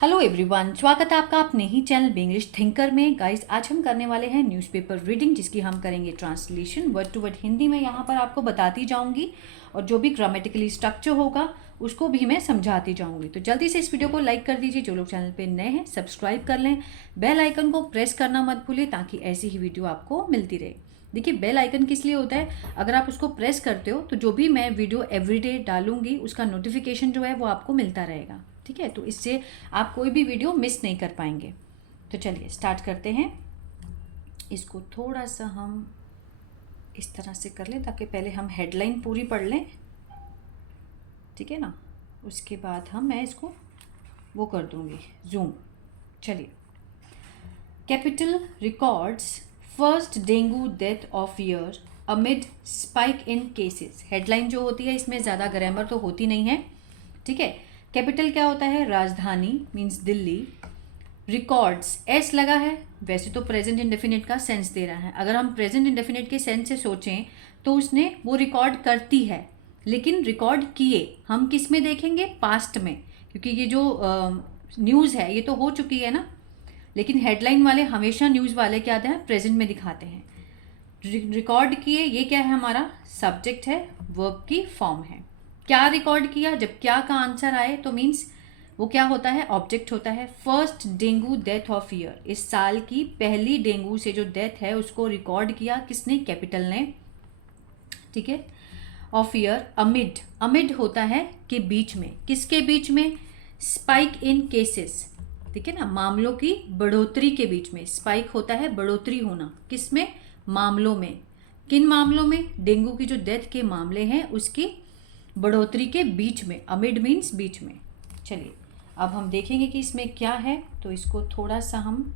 Hello everyone, स्वागत है आपका अपने ही चैनल इंग्लिश थिंकर में। गाइस, आज हम करने वाले हैं न्यूज़पेपर रीडिंग, जिसकी हम करेंगे translation word to word Hindi में। यहाँ पर आपको बताती जाऊँगी और जो भी ग्रामेटिकली स्ट्रक्चर होगा उसको भी मैं समझाती जाऊँगी। तो जल्दी से इस वीडियो को लाइक कर दीजिए। जो लोग चैनल पे नए हैं सब्सक्राइब कर लें, बेल आइकन को प्रेस करना मत भूलिए ताकि ऐसी ही वीडियो आपको मिलती रहे। देखिए, बेल आइकन किस लिए होता है, अगर आप उसको प्रेस करते हो तो जो भी मैं वीडियो एवरीडे डालूंगी उसका नोटिफिकेशन जो है वो आपको मिलता रहेगा। ठीक है, तो इससे आप कोई भी वीडियो मिस नहीं कर पाएंगे। तो चलिए स्टार्ट करते हैं। इसको थोड़ा सा हम इस तरह से कर लें ताकि पहले हम हेडलाइन पूरी पढ़ लें, ठीक है ना। उसके बाद मैं इसको वो कर दूंगी जूम। चलिए, capital records first dengue death of year amid spike in cases. Headline जो होती है इसमें ज़्यादा ग्रामर तो होती नहीं है, ठीक है। कैपिटल क्या होता है, राजधानी मीन्स दिल्ली। रिकॉर्ड्स एस लगा है, वैसे तो प्रेजेंट इंडेफिनिट का सेंस दे रहा है। अगर हम प्रेजेंट इंडेफिनिट के सेंस से सोचें तो उसने वो रिकॉर्ड करती है, लेकिन रिकॉर्ड किए हम किस में देखेंगे, पास्ट में, क्योंकि ये जो न्यूज़ है ये तो हो चुकी है ना। लेकिन हेडलाइन वाले हमेशा न्यूज़ वाले क्या आते हैं, प्रेजेंट में दिखाते हैं। रिकॉर्ड किए, ये क्या है, हमारा सब्जेक्ट है, वर्ब की फॉर्म है। क्या रिकॉर्ड किया, जब क्या का आंसर आए तो मीन्स वो क्या होता है, ऑब्जेक्ट होता है। First dengue death of year, इस साल की पहली डेंगू से जो डेथ है उसको रिकॉर्ड किया किसने, कैपिटल ने, ठीक है। ऑफ ईयर, अमिड, अमिड होता है कि बीच में, किसके बीच में, स्पाइक इन केसेस, ठीक है ना, मामलों की बढ़ोतरी के बीच में। स्पाइक होता है बढ़ोतरी होना, किसमें, मामलों में। किन मामलों में, डेंगू की जो डेथ के मामले हैं उसकी बढ़ोतरी के बीच में। अमिड मीन्स बीच में। चलिए अब हम देखेंगे कि इसमें क्या है, तो इसको थोड़ा सा हम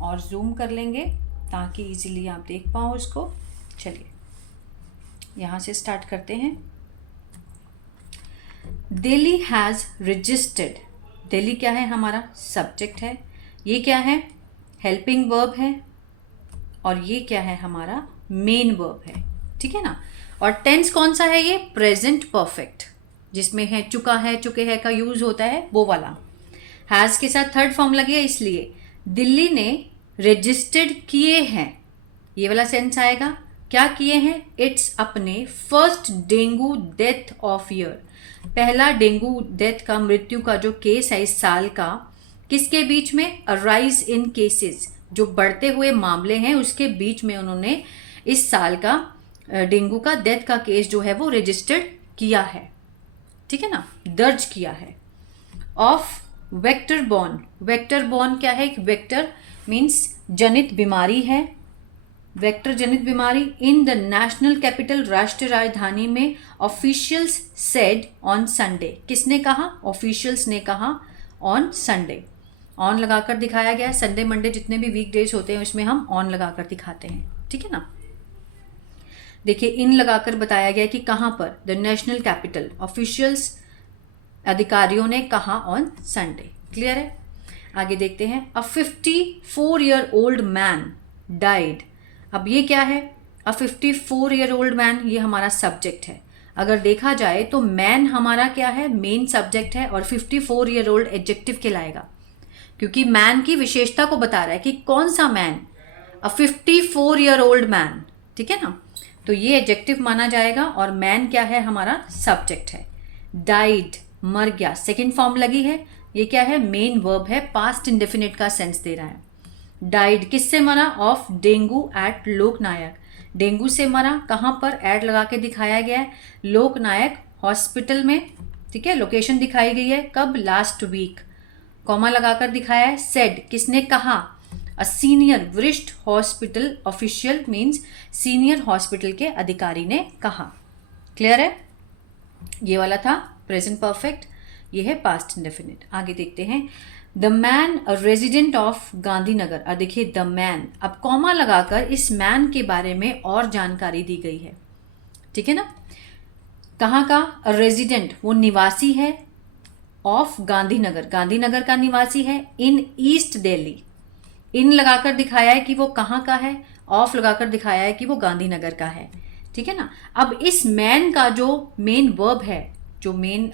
और जूम कर लेंगे ताकि इजीली आप देख पाओ इसको। चलिए यहाँ से स्टार्ट करते हैं। दिल्ली हैज़ रजिस्टर्ड, दिल्ली क्या है, हमारा सब्जेक्ट है। ये क्या है, हेल्पिंग वर्ब है, और ये क्या है, हमारा मेन वर्ब है, ठीक है ना। और टेंस कौन सा है, ये प्रेजेंट परफेक्ट, जिसमें है चुका है, चुके हैं का यूज होता है, वो वाला। हैज के साथ थर्ड फॉर्म लगी है, इसलिए दिल्ली ने रजिस्टर्ड किए हैं, ये वाला सेंस आएगा। क्या किए हैं, इट्स अपने first dengue death of year, पहला डेंगू डेथ का, मृत्यु का जो केस है इस साल का, किसके बीच में, अराइज इन केसेस, जो बढ़ते हुए मामले हैं उसके बीच में उन्होंने इस साल का डेंगू का डेथ का केस जो है वो रजिस्टर्ड किया है, ठीक है ना, दर्ज किया है। Of vector borne, vector borne क्या है, वेक्टर मीन्स जनित बीमारी है, वेक्टर जनित बीमारी। इन द नेशनल कैपिटल, राष्ट्रीय राजधानी में, ऑफिशियल्स सेड ऑन संडे, किसने कहा, ऑफिशियल्स ने कहा ऑन संडे। ऑन लगाकर दिखाया गया है, संडे मंडे जितने भी वीक डेज होते हैं उसमें हम ऑन लगाकर दिखाते हैं, ठीक है ना। देखिए, इन लगाकर बताया गया कि कहाँ पर, द नेशनल कैपिटल, ऑफिशियल्स अधिकारियों ने कहा ऑन संडे। क्लियर है, आगे देखते हैं। अ 54-year-old मैन डाइड, अब ये क्या है, अ 54-year-old मैन, ये हमारा सब्जेक्ट है। अगर देखा जाए तो मैन हमारा क्या है, मेन सब्जेक्ट है, और 54-year-old एडजेक्टिव कहलाएगा, क्योंकि मैन की विशेषता को बता रहा है कि कौन सा मैन, अ 54-year-old मैन, ठीक है ना। तो ये एडजेक्टिव माना जाएगा, और मैन क्या है, हमारा सब्जेक्ट है। डाइड, मर गया, सेकेंड फॉर्म लगी है, ये क्या है, मेन वर्ब है, पास्ट इंडेफिनिट का सेंस दे रहा है। डाइड किससे मरा, of dengue at Loknayak, dengue से मरा, कहाँ पर, ऐड लगा के दिखाया गया है, लोकनायक हॉस्पिटल में, ठीक है, लोकेशन दिखाई गई है, कब, लास्ट वीक, कॉमा लगाकर दिखाया है। सेड किसने कहा, अ सीनियर, वरिष्ठ hospital official means senior hospital के अधिकारी ने कहा। क्लियर है, ये वाला था प्रेजेंट परफेक्ट, ये है पास्ट इंडेफिनिट। आगे देखते हैं। The man a resident of Gandhinagar, अब देखिए द मैन, अब कॉमा लगाकर इस मैन के बारे में और जानकारी दी गई है, ठीक है ना। कहाँ का, रेजिडेंट वो निवासी है, ऑफ गांधीनगर, गांधीनगर का निवासी है, इन ईस्ट दिल्ली, इन लगाकर दिखाया है कि वो कहाँ का है, ऑफ लगाकर दिखाया है कि वो गांधीनगर का है, ठीक है ना। अब इस मैन का जो मेन वर्ब है, जो मेन,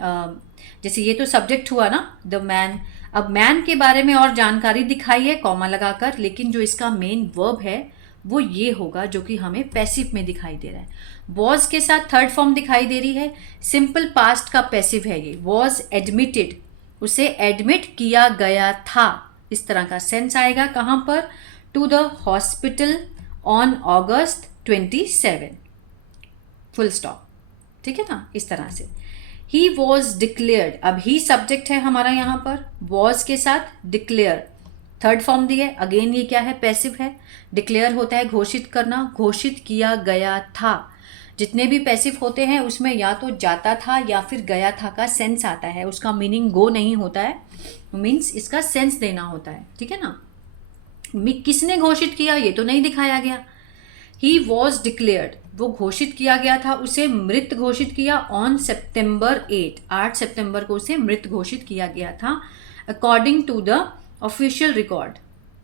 जैसे ये तो सब्जेक्ट हुआ ना, द मैन, अब मैन के बारे में और जानकारी दिखाई है कॉमा लगाकर, लेकिन जो इसका मेन वर्ब है वो ये होगा जो कि हमें पैसिव में दिखाई दे रहा है। वॉज के साथ थर्ड फॉर्म दिखाई दे रही है, सिंपल पास्ट का पैसिव है ये। वॉज एडमिटेड, उसे एडमिट किया गया था, इस तरह का सेंस आएगा। कहाँ पर? To the hospital on August 27, full stop. ठीक है ना, इस तरह से। ही वॉज डिक्लेयर्ड, अब ही सब्जेक्ट है हमारा यहाँ पर, वॉज के साथ डिक्लेयर थर्ड फॉर्म दी है। अगेन ये क्या है? पैसिव है। डिक्लेयर होता है घोषित करना, घोषित किया गया था। जितने भी पैसिव होते हैं उसमें या तो जाता था या फिर गया था का सेंस आता है, उसका मीनिंग गो नहीं होता है, मीन्स इसका सेंस देना होता है। ठीक है ना, किसने घोषित किया ये तो नहीं दिखाया गया। ही वॉज डिक्लेयर्ड, वो घोषित किया गया था, उसे मृत घोषित किया ऑन September 8, 8 सितंबर को उसे मृत घोषित किया गया था। According to the official record,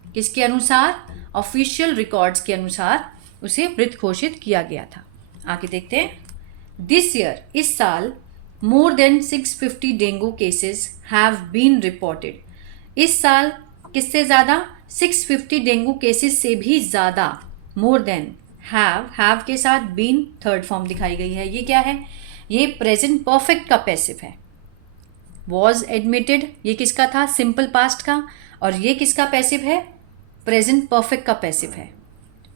किसके अनुसार? ऑफिशियल रिकॉर्ड्स के अनुसार उसे मृत घोषित किया गया था। आगे देखते हैं। दिस ईयर, इस साल, more than 650 dengue cases have been reported. इस साल किससे ज़्यादा? 650 डेंगू केसेस से भी ज़्यादा। मोर देन, हैव के साथ बीन थर्ड फॉर्म दिखाई गई है। ये क्या है? ये प्रेजेंट परफेक्ट का पैसिव है। वॉज एडमिटेड ये किसका था? सिंपल पास्ट का। और ये किसका पैसिव है? प्रेजेंट परफेक्ट का पैसिव है।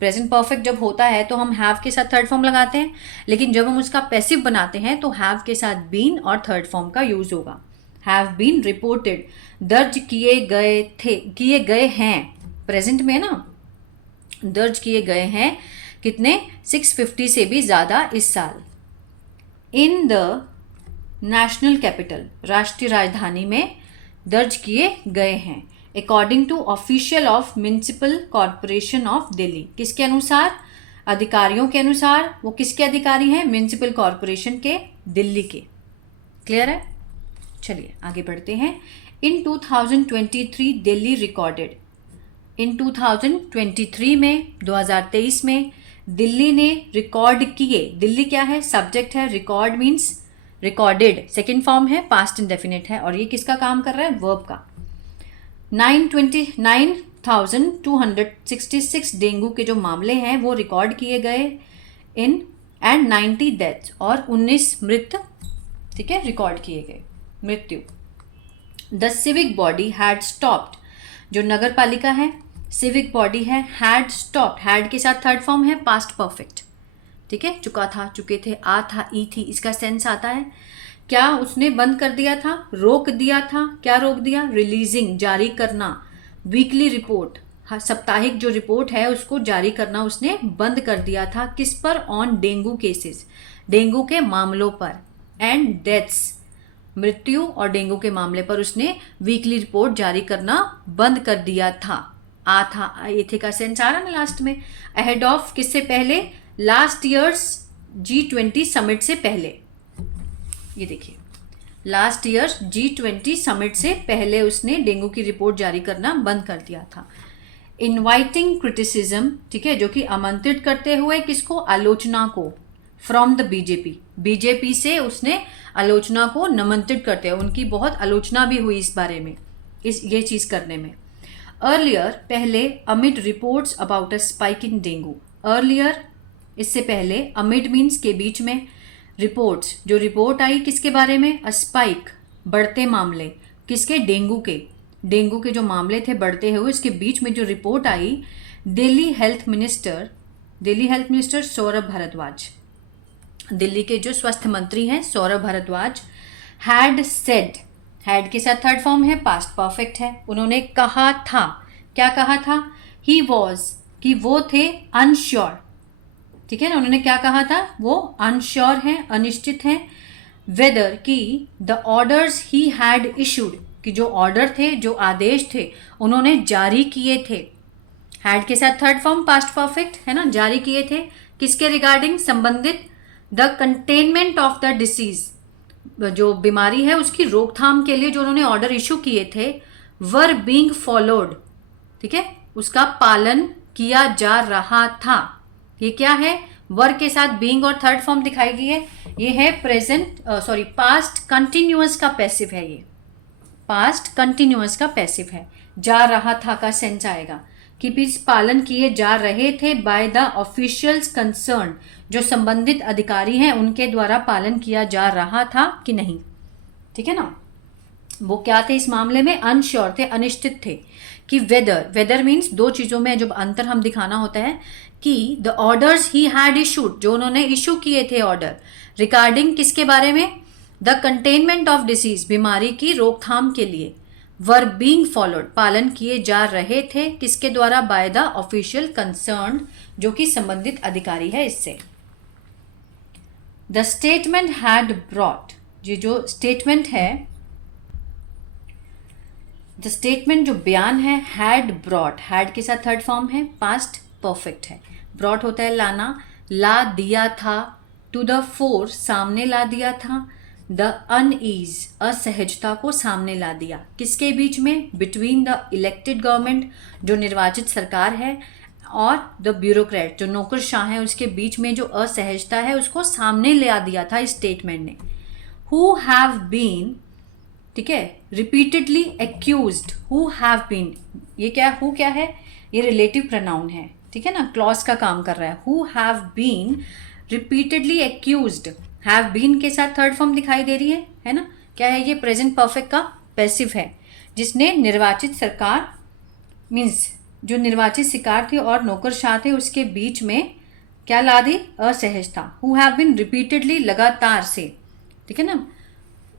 प्रेजेंट परफेक्ट जब होता है तो हम हैव के साथ थर्ड फॉर्म लगाते हैं, लेकिन जब हम उसका पैसिव बनाते हैं तो हैव के साथ बीन और थर्ड फॉर्म का यूज होगा। हैव बीन रिपोर्टेड, दर्ज किए गए थे, किए गए हैं, प्रेजेंट में ना, दर्ज किए गए हैं कितने? 650 से भी ज़्यादा इस साल। इन द नेशनल कैपिटल, राष्ट्रीय राजधानी में दर्ज किए गए हैं। According to official of municipal corporation of Delhi, किसके अनुसार? अधिकारियों के अनुसार। वो किसके अधिकारी हैं? म्युनिसिपल कॉरपोरेशन के, दिल्ली के। क्लियर है? चलिए आगे बढ़ते हैं। इन 2023 दिल्ली रिकॉर्डेड, इन 2023 में, 2023 में दिल्ली ने रिकॉर्ड किए। दिल्ली क्या है? सब्जेक्ट है। Record means recorded, second form है, पास्ट इंडेफिनिट है, और ये किसका काम कर रहा है? वर्ब का। 929,266 डेंगू के जो मामले हैं वो रिकॉर्ड किए गए इन, एंड 90 डेथ्स, और 19 मृत, ठीक है, रिकॉर्ड किए गए, मृत्यु। The civic body had stopped, जो नगर पालिका है, सिविक बॉडी है, हैड स्टॉप्ड, हैड के साथ थर्ड फॉर्म है, पास्ट परफेक्ट। ठीक है, चुका था, चुके थे, आ था, ई थी, इसका सेंस आता है। क्या उसने बंद कर दिया था? रोक दिया था। क्या रोक दिया? रिलीजिंग, जारी करना। वीकली रिपोर्ट, साप्ताहिक जो रिपोर्ट है उसको जारी करना उसने बंद कर दिया था। किस पर? ऑन डेंगू केसेस, डेंगू के मामलों पर। एंड डेथ्स, मृत्यु और डेंगू के मामले पर उसने वीकली रिपोर्ट जारी करना बंद कर दिया था। आ था, ये थे का सेंस आ रहा ना लास्ट में। अहेड ऑफ, किससे पहले? लास्ट ईयर्स G20 समिट से पहले। ये देखिए, लास्ट ईयर G20 समिट से पहले उसने डेंगू की रिपोर्ट जारी करना बंद कर दिया था। इनवाइटिंग क्रिटिसिज्म, ठीक है, जो कि आमंत्रित करते हुए किसको? आलोचना को। फ्रॉम द बीजेपी, बीजेपी से उसने आलोचना को निमंत्रित करते हुए, उनकी बहुत आलोचना भी हुई इस बारे में, ये चीज़ करने में। अर्लियर, पहले, amid reports about a spike in dengue. Earlier, इससे पहले, अमिड मीन्स के बीच में, रिपोर्ट्स, जो रिपोर्ट आई किसके बारे में? अ स्पाइक, बढ़ते मामले, किसके? डेंगू के। डेंगू के जो मामले थे बढ़ते हुए, इसके बीच में जो रिपोर्ट आई, दिल्ली हेल्थ मिनिस्टर सौरभ भारद्वाज, दिल्ली के जो स्वास्थ्य मंत्री हैं Saurabh Bhardwaj, had said, had के साथ थर्ड फॉर्म है, पास्ट परफेक्ट है, उन्होंने कहा था। क्या कहा था? ही वॉज, कि वो थे अनश्योर, ठीक है ना, उन्होंने क्या कहा था? वो अनश्योर हैं, अनिश्चित हैं। वेदर, की the orders he had issued, कि जो ऑर्डर थे, जो आदेश थे उन्होंने जारी किए थे। हैड के साथ थर्ड फॉर्म, पास्ट परफेक्ट है ना, जारी किए थे, किसके रिगार्डिंग? संबंधित। The containment of the disease, जो बीमारी है उसकी रोकथाम के लिए जो उन्होंने ऑर्डर इशू किए थे, वर बीइंग फॉलोड, ठीक है, उसका पालन किया जा रहा था। ये क्या है? वर के साथ बीइंग और थर्ड फॉर्म दिखाई गई है। ये है पास्ट कंटिन्यूअस का पैसिव है ये। पास्ट कंटिन्यूअस का पैसिव है। जा रहा था का सेंस आएगा कि प्लीज पालन किए जा रहे थे बाय द ऑफिशियल्स कंसर्न, जो संबंधित अधिकारी हैं उनके द्वारा पालन किया जा रहा था कि नहीं। ठीक है ना। वो क्या थे इस मामले में? अनश्योर थे, अनिश्चित थे कि वेदर मीन्स दो चीजों में जो अंतर हम दिखाना होता है कि the orders he had issued, जो उन्होंने इशू किए थे ऑर्डर रिगार्डिंग किसके बारे में? द कंटेनमेंट ऑफ डिसीज, बीमारी की रोकथाम के लिए, वर बीइंग फॉलोड, पालन किए जा रहे थे किसके द्वारा? बाय द ऑफिशियल कंसर्न, जो कि संबंधित अधिकारी है इससे। द स्टेटमेंट हैड ब्रॉट, ये जो स्टेटमेंट है, द स्टेटमेंट जो बयान है, हैड ब्रॉट, हैड के साथ थर्ड फॉर्म है, पास्ट परफेक्ट है। ब्रॉट होता है लाना, ला दिया था, टू द फोर सामने ला दिया था, द अनईज असहजता को सामने ला दिया, किसके बीच में? बिटवीन द इलेक्टेड गवर्नमेंट, जो निर्वाचित सरकार है, और द ब्यूरोक्रेट, जो नौकरशाह है, उसके बीच में जो असहजता है उसको सामने ला दिया था इस स्टेटमेंट ने। हु हैव बीन, ठीक है, repeatedly accused, who have been, ये क्या, हु क्या है? ये रिलेटिव प्रोनाउन है, ठीक है ना, क्लॉज का काम कर रहा है। Who have been repeatedly accused, have been के साथ थर्ड फॉर्म दिखाई दे रही है ना। क्या है ये? प्रेजेंट परफेक्ट का पैसिव है, जिसने निर्वाचित सरकार मीन्स जो निर्वाचित सरकार थी और नौकरशाह थे उसके बीच में क्या ला दी? असहजता। हु हैव बीन रिपीटेडली, लगातार से, ठीक है ना,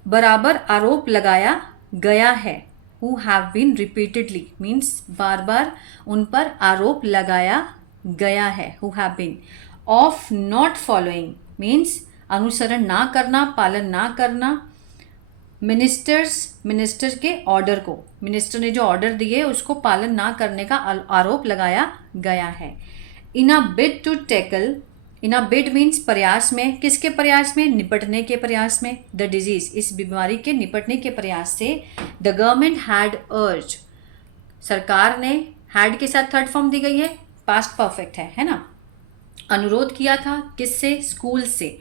बराबर आरोप लगाया गया है। Who have been repeatedly means बार बार उन पर आरोप लगाया गया है। Who have been of not following means अनुसरण ना करना, पालन ना करना, मिनिस्टर के ऑर्डर को, मिनिस्टर ने जो ऑर्डर दिए उसको पालन ना करने का आरोप लगाया गया है। In a bid to tackle, in a bid means प्रयास में, किसके प्रयास में? निपटने के प्रयास में, द डिजीज, इस बीमारी के निपटने के प्रयास से, द गवर्नमेंट हैड अर्ज, सरकार ने, हैड के साथ थर्ड फॉर्म दी गई है, पास्ट परफेक्ट है ना, अनुरोध किया था किससे? स्कूल से,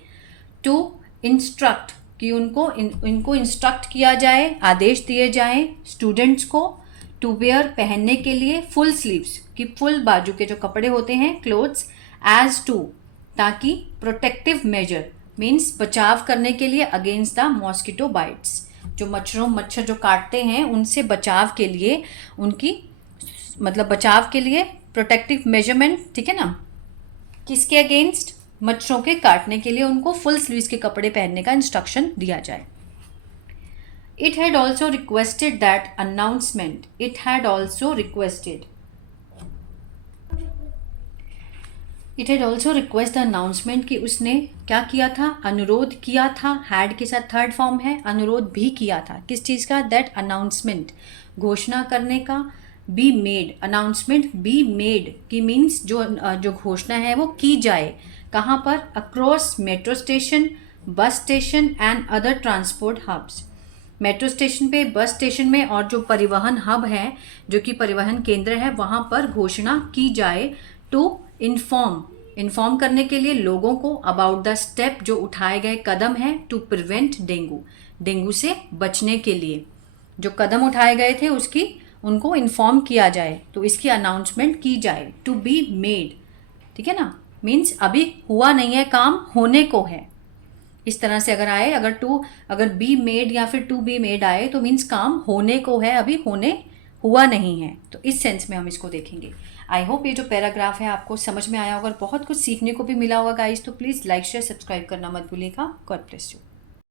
टू इंस्ट्रक्ट, कि इनको इंस्ट्रक्ट किया जाए, आदेश दिए जाएं स्टूडेंट्स को, टू वेयर पहनने के लिए, फुल स्लीव्स, कि फुल बाजू के जो कपड़े होते हैं क्लोथ्स, एज टू, ताकि, प्रोटेक्टिव मेजर मीन्स बचाव करने के लिए, अगेंस्ट द मॉस्किटो बाइट्स, जो मच्छर जो काटते हैं उनसे बचाव के लिए, उनकी मतलब बचाव के लिए प्रोटेक्टिव मेजरमेंट, ठीक है ना, किसके अगेंस्ट? मच्छरों के काटने के लिए उनको फुल स्लीव्स के कपड़े पहनने का इंस्ट्रक्शन दिया जाए। It had also requested that announcement, it had also requested, it had also request the announcement, कि उसने क्या किया था? अनुरोध किया था, हैड के साथ थर्ड फॉर्म है, अनुरोध भी किया था, किस चीज़ का? दैट अनाउंसमेंट, घोषणा करने का, be made, announcement be made की मीन्स जो घोषणा है वो की जाए, कहाँ पर? Across metro station, bus station and other transport hubs, metro station पे, बस स्टेशन में, और जो परिवहन हब है, जो कि परिवहन केंद्र है, वहाँ पर घोषणा की जाए। टू इन्फॉर्म करने के लिए लोगों को, अबाउट द स्टेप, जो उठाए गए कदम है, टू प्रिवेंट डेंगू से बचने के लिए जो कदम उठाए गए थे उसकी उनको इन्फॉर्म किया जाए, तो इसकी अनाउंसमेंट की जाए। टू बी मेड, ठीक है ना, मीन्स अभी हुआ नहीं है काम, होने को है। इस तरह से अगर आए, अगर बी मेड या फिर टू बी मेड आए तो मीन्स काम होने को है, अभी होने हुआ नहीं है। तो इस सेंस में हम इसको देखेंगे। आई होप ये जो पैराग्राफ है आपको समझ में आया होगा और बहुत कुछ सीखने को भी मिला होगा गाइस। तो प्लीज़ लाइक शेयर सब्सक्राइब करना मत भूलिएगा। God bless you.